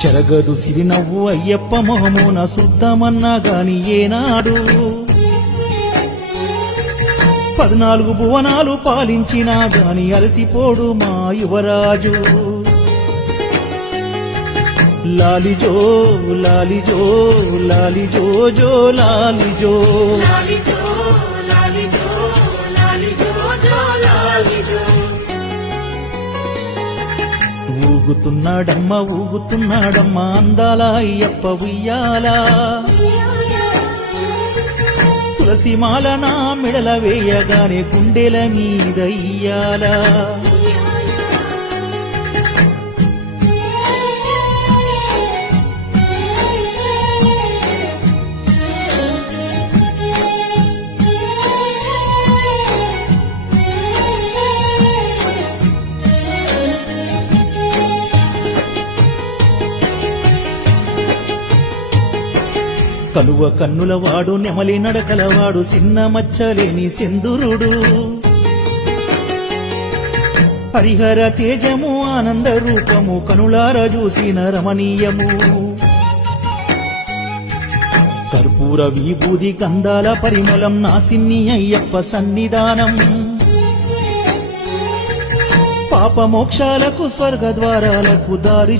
చెరగదు సిరినవ్వు అయ్యప్ప మొహమున శుద్ధమన్నా గాని ఏనాడు 14 భువనాలు పాలించినా గాని అలసిపోడు మా యువరాజు లాలిజో లాలిజో లాలిజో జో లాలిజో లాలిజో లాలిజో లాలిజో జో లాలిజో ఊగుతున్నాడమ్మ అందాల అయ్యప్ప ఉయ్యాలా తులసిమాల నా మెడల వేయగానే గుండెల మీద ఇయ్యాలా కలువ కన్నులవాడు నెమలి నడకలవాడు చిన్న మచ్చలేని సెందురుడు హరిహర తేజము ఆనంద రూపము కనులార చూసిన రమణీయము కర్పూర విభూది గంధాల పరిమళం నా సిన్ని అయ్యప్ప సన్నిధానం పాప మోక్షాలకు స్వర్గ ద్వారాలకు దారి